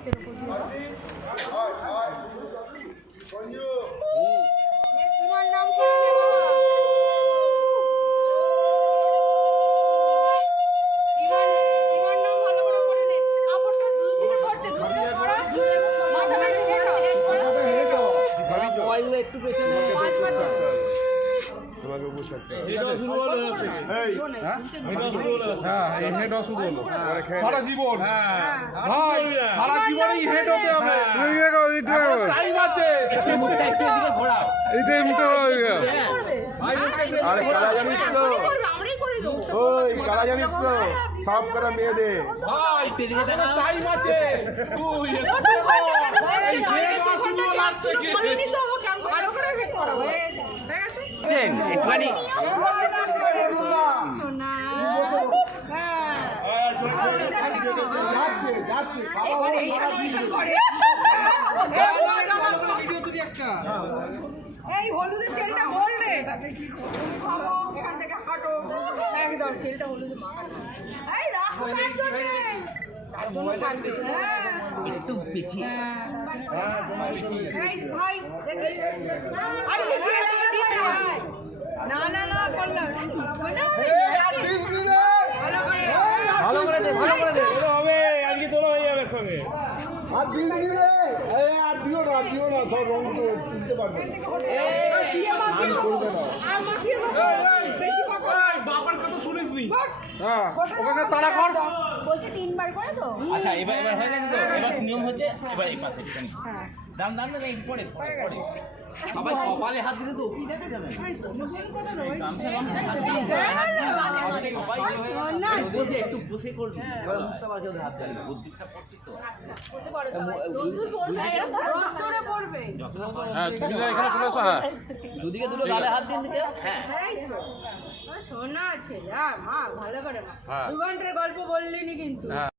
হাতের উপর দিয়ে সীমার নাম করে নে বাবা। সীমার নাম ভালো করে করে নে। কাপড়টা দুদিকে করছে, দুদিকে সরা। মাথাটা হেঁটো। মোবাইলগুলো একটু পেছনে পাঁচ মাথা। তোমাকে বসে থাকতে হবে। এটা শুরু হলো এই এটা শুরু হলো হ্যাঁ এই হেড শুরু হলো সারা জীবন ভাই সারা জীবনই হেড হতে হবে টাইম আছে মুখটা একটু এদিকে ঘোরাও। এইটাই মুখে আরে কারা জানিস তো আমরাই করে দেবো। ওই কারা জানিস তো সব করা মেয়েদের ভাই এদিকে দেখো। টাইম আছে তুই এই হেড শুরু হলো আজ থেকে বলিনি তো আমাকে আমি ভালো করে ফিট করাবো। ঠিক আছে? একটুখানি সোনা। হ্যাঁ। যাচ্ছে যাচ্ছে এই হলুদের তেলটা বল রে। খাবো এখান থেকে হাঁটো একদম তেলটা হলুদে মাখানো। এই রাখো তার জন্য। তার জন্য কাটবে। হ্যাঁ। একটু পিছিয়ে এই ভাই দেখি। আরে দেখি এদিকে দিয়ে না ভাই। না না না করলাম। ভালো করে দে, ভালো করে দে। হবে আজকে তোলা হয়ে যাবে সঙ্গে আর দিস নি রে আর দিও না সব রং তো তুলতে পারবে আর মাখিয়ে দাও। বেশি কথা। বাবার কথা শুনিস নি হ্যাঁ ওখানে তাড়া কর বলছে 3 বার করে তো। আচ্ছা এবার হয়ে গেছে তো। এবার নিয়ম হচ্ছে এবার এই পাশে একটুখানি হ্যাঁ। দাম এই পরে পরে সবাই কপালে হাত দিলে তো কি দেখা যাবে না। কথা দাও। গামছা গামছা হাত দিয়ে সবাই না বসে একটু বসে করবি মুখটা বাজে ওদের হাত দিলে বুদ্ধিটা পড়ছি তো বসে পড়ো সবাই। দোস্তুর পড়বে। দোস্তুরে পড়বে। হ্যাঁ তুমি এখানে চলে এসো হ্যাঁ দুদিকে দুটো গালে হাত দিন দিকে হ্যাঁ এই তো। সোনা আছে আর মা ভালো করে মা। হ্যাঁ। 2 ঘন্টার গল্প বললিনি কিন্তু।